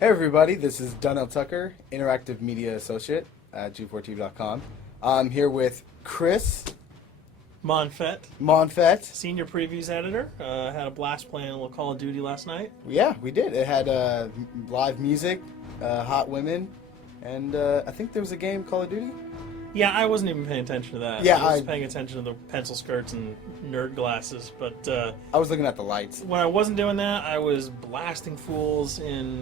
Hey everybody, this is Donnell Tucker, Interactive Media Associate at G4TV.com. I'm here with Chris Monfett. Senior Previews Editor. Had a blast playing a little Call of Duty last night. Yeah, we did. It had live music, hot women, and I think there was a game, Call of Duty? Yeah, I wasn't even paying attention to that. Yeah, I was paying attention to the pencil skirts and nerd glasses, but I was looking at the lights. when I wasn't doing that, I was blasting fools in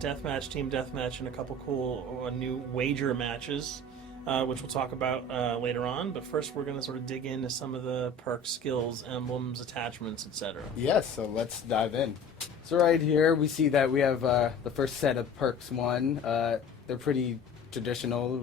deathmatch, team deathmatch, and a couple cool new wager matches, which we'll talk about later on. But first, we're going to sort of dig into some of the perks, skills, emblems, attachments, etc. Yes, so let's dive in. So right here, we see that we have the first set of perks one. They're pretty traditional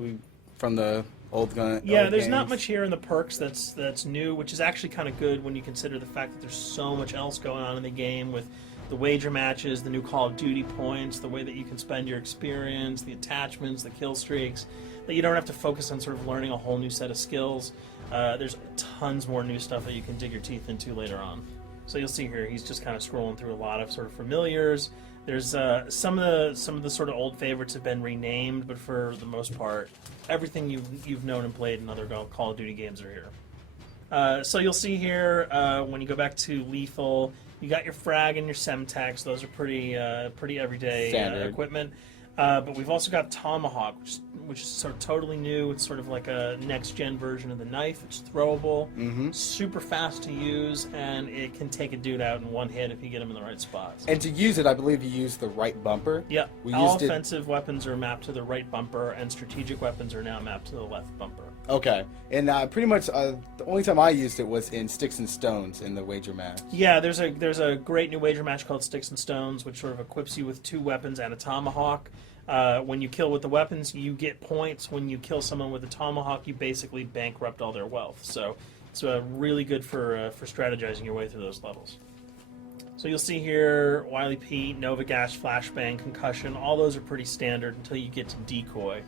from the old gun. Yeah, old there's games. not much here in the perks that's new, which is actually kind of good when you consider the fact that there's so much else going on in the game with the wager matches, the new Call of Duty points, the way that you can spend your experience, the attachments, the kill streaks, that you don't have to focus on sort of learning a whole new set of skills. There's tons more new stuff that you can dig your teeth into later on. So you'll see here, he's just kind of scrolling through a lot of sort of familiars. There's some of the sort of old favorites have been renamed, but for the most part, everything you've known and played in other Call of Duty games are here. So you'll see here when you go back to lethal, you got your frag and your semtex. Those are pretty everyday equipment. But we've also got tomahawk, which is sort of totally new. It's sort of like a next-gen version of the knife. It's throwable, super fast to use, and it can take a dude out in one hit if you get him in the right spots. And to use it, I believe you use the right bumper. Yeah, all offensive weapons are mapped to the right bumper, and strategic weapons are now mapped to the left bumper. Okay, and pretty much the only time I used it was in Sticks and Stones in the wager match. Yeah, there's a great new wager match called Sticks and Stones, which sort of equips you with 2 weapons and a tomahawk. When you kill with the weapons, you get points. When you kill someone with a tomahawk, you basically bankrupt all their wealth. So it's really good for strategizing your way through those levels. So you'll see here, Wily Pete, Nova Gas, Flashbang, Concussion. All those are pretty standard until you get to Decoy.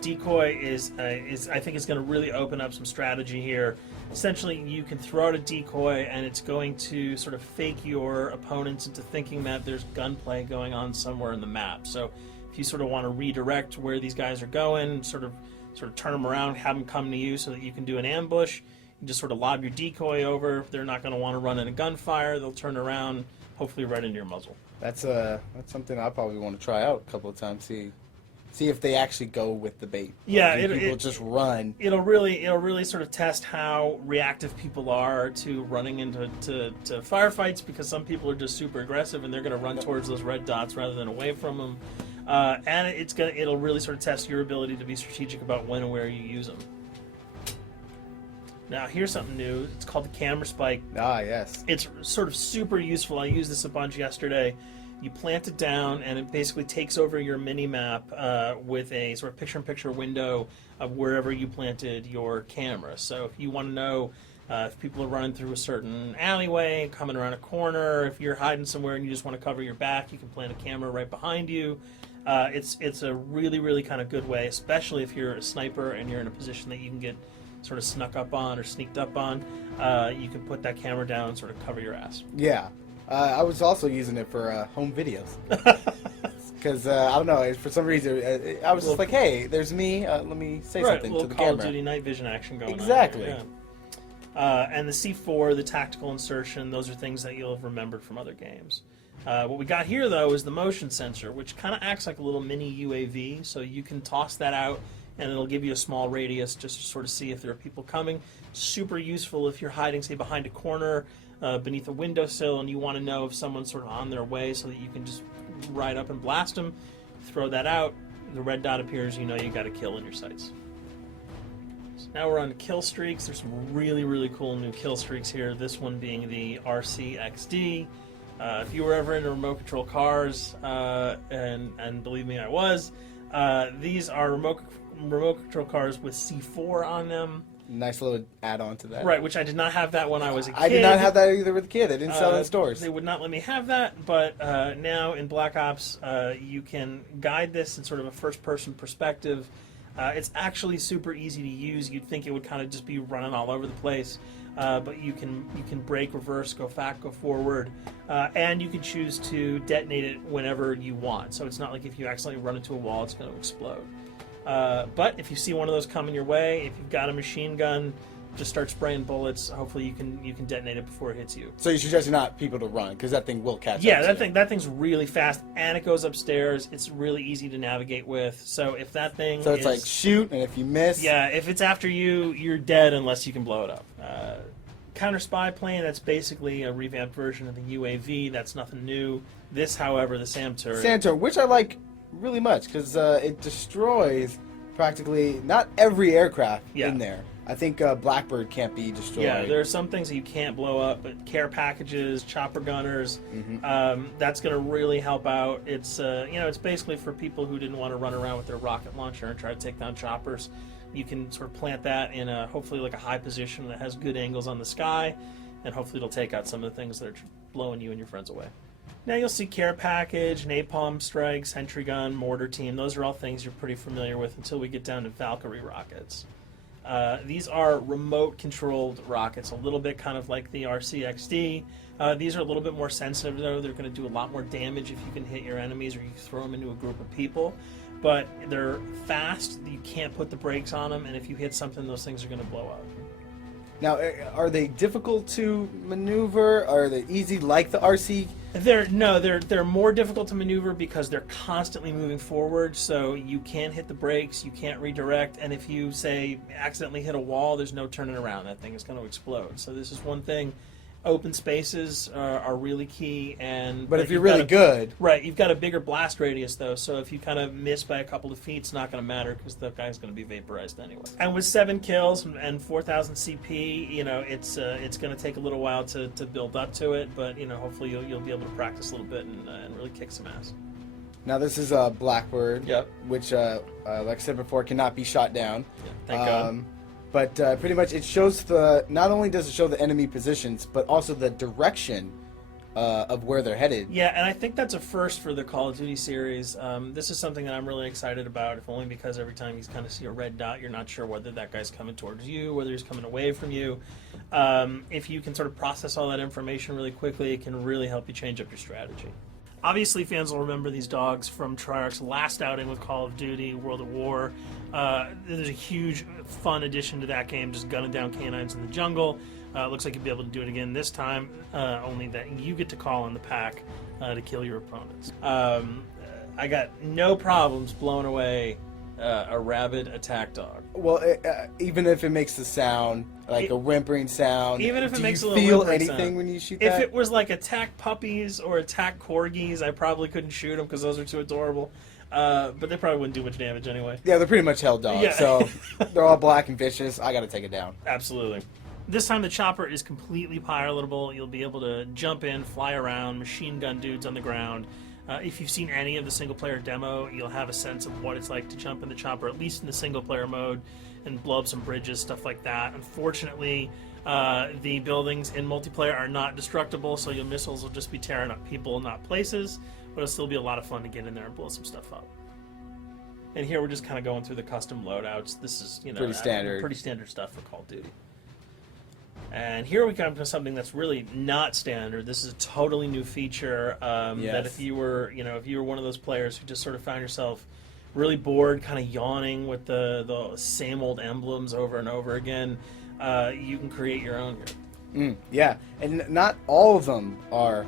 Decoy is I think is going to really open up some strategy here. Essentially, you can throw out a decoy, and it's going to sort of fake your opponents into thinking that there's gunplay going on somewhere in the map. So if you sort of want to redirect where these guys are going, sort of turn them around, have them come to you so that you can do an ambush, you just sort of lob your decoy over. They're not going to want to run in a gunfire. They'll turn around, hopefully right into your muzzle. That's something I probably want to try out a couple of times. See if they actually go with the bait. Yeah, people just run. It'll really sort of test how reactive people are to running into firefights, because some people are just super aggressive and they're going to run towards those red dots rather than away from them. And it'll really sort of test your ability to be strategic about when and where you use them. Now here's something new. It's called the camera spike. Ah, yes. It's sort of super useful. I used this a bunch yesterday. You plant it down, and it basically takes over your mini-map with a sort of picture-in-picture window of wherever you planted your camera. So if you want to know if people are running through a certain alleyway, coming around a corner, if you're hiding somewhere and you just want to cover your back, you can plant a camera right behind you. It's a really kind of good way, especially if you're a sniper and you're in a position that you can get sort of snuck up on or sneaked up on. You can put that camera down and sort of cover your ass. Yeah. I was also using it for home videos. Because, I don't know, for some reason, I was just like, hey, there's me, let me say something to the Call camera. of Duty night vision action going exactly. on. Exactly. And the C4, the tactical insertion, those are things that you'll have remembered from other games. What we got here, though, is the motion sensor, which kind of acts like a little mini UAV, so you can toss that out, and it'll give you a small radius just to sort of see if there are people coming. Super useful if you're hiding, say, behind a corner, beneath a windowsill, and you want to know if someone's sort of on their way so that you can just ride up and blast them. Throw that out, the red dot appears, you know you got a kill in your sights. So now we're on to kill streaks. There's some really cool new kill streaks here, this one being the RCXD. If you were ever into remote control cars, and believe me, I was, these are remote control cars with C4 on them. Nice little add-on to that. Right, which I did not have that when I was a kid. I did not have that either with a kid. They didn't sell it in stores. They would not let me have that, but now in Black Ops, you can guide this in sort of a first-person perspective. It's actually super easy to use. You'd think it would kind of just be running all over the place. but you can brake, reverse, go back, go forward, and you can choose to detonate it whenever you want. So it's not like if you accidentally run into a wall, it's going to explode. But if you see one of those coming your way, if you've got a machine gun, just start spraying bullets. Hopefully you can detonate it before it hits you. So you suggest not people to run because that thing will catch. Yeah, up that thing's really fast, and it goes upstairs. It's really easy to navigate with. So if that thing, so it's like shoot, and if you miss, yeah, if it's after you, you're dead unless you can blow it up. Counter spy plane, that's basically a revamped version of the UAV. That's nothing new. This, however, the SAM turret, which I like really much because it destroys practically not every aircraft in there. I think Blackbird can't be destroyed. Yeah, there are some things that you can't blow up, but care packages, chopper gunners, that's going to really help out. It's it's basically for people who didn't want to run around with their rocket launcher and try to take down choppers. You can sort of plant that in hopefully like a high position that has good angles on the sky, and hopefully it'll take out some of the things that are blowing you and your friends away. Now you'll see care package, napalm strike, sentry gun, mortar team. Those are all things you're pretty familiar with until we get down to Valkyrie rockets. These are remote-controlled rockets, a little bit kind of like the RCXD. These are a little bit more sensitive, though. They're going to do a lot more damage if you can hit your enemies or you throw them into a group of people. But they're fast. You can't put the brakes on them, and if you hit something, those things are going to blow up. Now, are they difficult to maneuver? Are they easy like the RC? They're more difficult to maneuver because they're constantly moving forward, so you can't hit the brakes, you can't redirect, and if you, say, accidentally hit a wall, there's no turning around. That thing is going to explode. So this is one thing. Open spaces are really key, but if you're really good, right? You've got a bigger blast radius though, so if you kind of miss by a couple of feet, it's not going to matter because the guy's going to be vaporized anyway. And with 7 kills and 4,000 CP, it's going to take a little while to build up to it, but hopefully you'll be able to practice a little bit and really kick some ass. Now this is a Blackbird, which, like I said before, cannot be shot down. Yeah, thank God. But pretty much it shows not only does it show the enemy positions, but also the direction of where they're headed. Yeah, and I think that's a first for the Call of Duty series. This is something that I'm really excited about, if only because every time you kind of see a red dot, you're not sure whether that guy's coming towards you, whether he's coming away from you. If you can sort of process all that information really quickly, it can really help you change up your strategy. Obviously, fans will remember these dogs from Treyarch's last outing with Call of Duty, World at War. There's a huge, fun addition to that game, just gunning down canines in the jungle. Looks like you'll be able to do it again this time, only that you get to call on the pack to kill your opponents. I got no problems blowing away a rabid attack dog. Well, even if it makes the sound, like a whimpering sound, even if it makes a do little you feel whimpering anything sound when you shoot if that? it was like attack puppies or attack corgis, I probably couldn't shoot them because those are too adorable. But they probably wouldn't do much damage anyway. Yeah, they're pretty much held dogs, Yeah. so they're all black and vicious. I got to take it down. Absolutely. This time the chopper is completely pilotable. You'll be able to jump in, fly around, machine gun dudes on the ground. If you've seen any of the single-player demo, you'll have a sense of what it's like to jump in the chopper, at least in the single-player mode, and blow up some bridges, stuff like that. Unfortunately, the buildings in multiplayer are not destructible, so your missiles will just be tearing up people, not places, but it'll still be a lot of fun to get in there and blow some stuff up. And here we're just kind of going through the custom loadouts. This is, pretty standard. Pretty standard stuff for Call of Duty. And here we come to something that's really not standard. This is a totally new feature that if you were one of those players who just sort of found yourself really bored, kind of yawning with the same old emblems over and over again, you can create your own here. Yeah, and not all of them are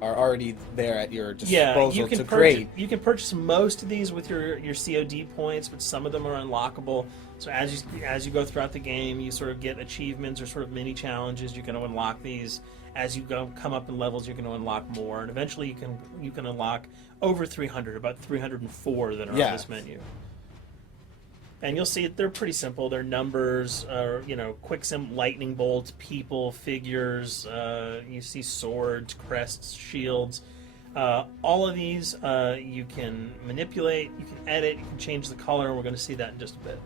already there at your disposal you can to create. You can purchase most of these with your COD points, but some of them are unlockable. So as you go throughout the game, you sort of get achievements or sort of mini challenges. You're going to unlock these. As you come up in levels, you're going to unlock more, and eventually you can unlock over 300, about 304 that are on this menu. And you'll see they're pretty simple. They're numbers, quick lightning bolts, people, figures. You see swords, crests, shields. All of these you can manipulate, you can edit, you can change the color, and we're going to see that in just a bit.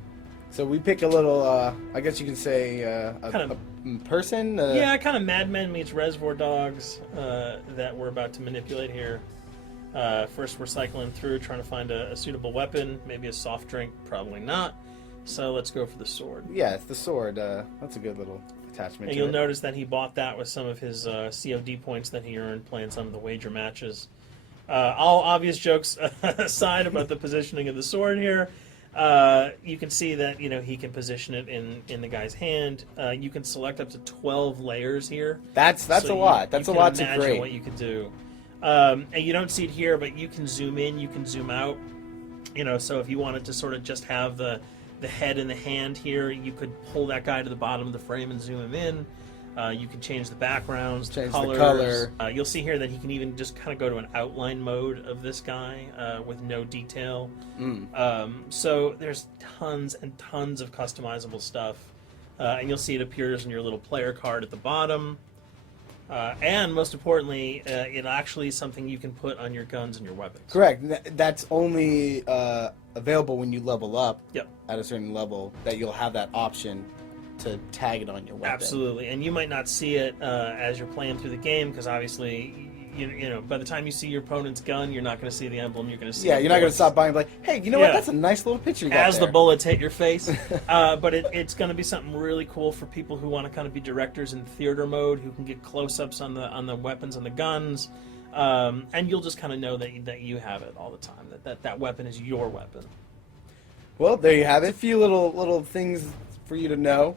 So we pick a little, I guess you can say, a person? Yeah, kind of Mad Men meets Reservoir Dogs that we're about to manipulate here. First we're cycling through trying to find a suitable weapon, maybe a soft drink, probably not. So let's go for the sword. Yeah, it's the sword. That's a good little attachment And to you'll it. notice that he bought that with some of his COD points that he earned playing some of the wager matches. All obvious jokes aside about the positioning of the sword here, you can see that he can position it in the guy's hand. You can select up to 12 layers here. That's So a lot. That's a lot to imagine grade. what you could do. And you don't see it here, but you can zoom in, you can zoom out. So if you wanted to sort of just have the head and the hand here, you could pull that guy to the bottom of the frame and zoom him in. You can change the backgrounds, Change colors. the color. You'll see here that he can even just kind of go to an outline mode of this guy with no detail. So there's tons and tons of customizable stuff. And you'll see it appears in your little player card at the bottom. And most importantly, it actually is something you can put on your guns and your weapons. Correct. That's only available when you level up Yep. at a certain level, that you'll have that option to tag it on your weapon. Absolutely. And you might not see it as you're playing through the game, because obviously, by the time you see your opponent's gun, you're not going to see the emblem. You're going to see Yeah, the you're not going to bullets. stop by and be like, hey, you know what? Yeah. That's a nice little picture you got As there. the bullets hit your face. But it's going to be something really cool for people who want to kind of be directors in theater mode, who can get close-ups on the weapons and the guns. And you'll just kind of know that you have it all the time, that weapon is your weapon. Well, there you have it. A few little things for you to know.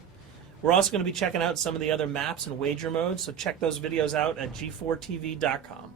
We're also going to be checking out some of the other maps and wager modes, so check those videos out at g4tv.com.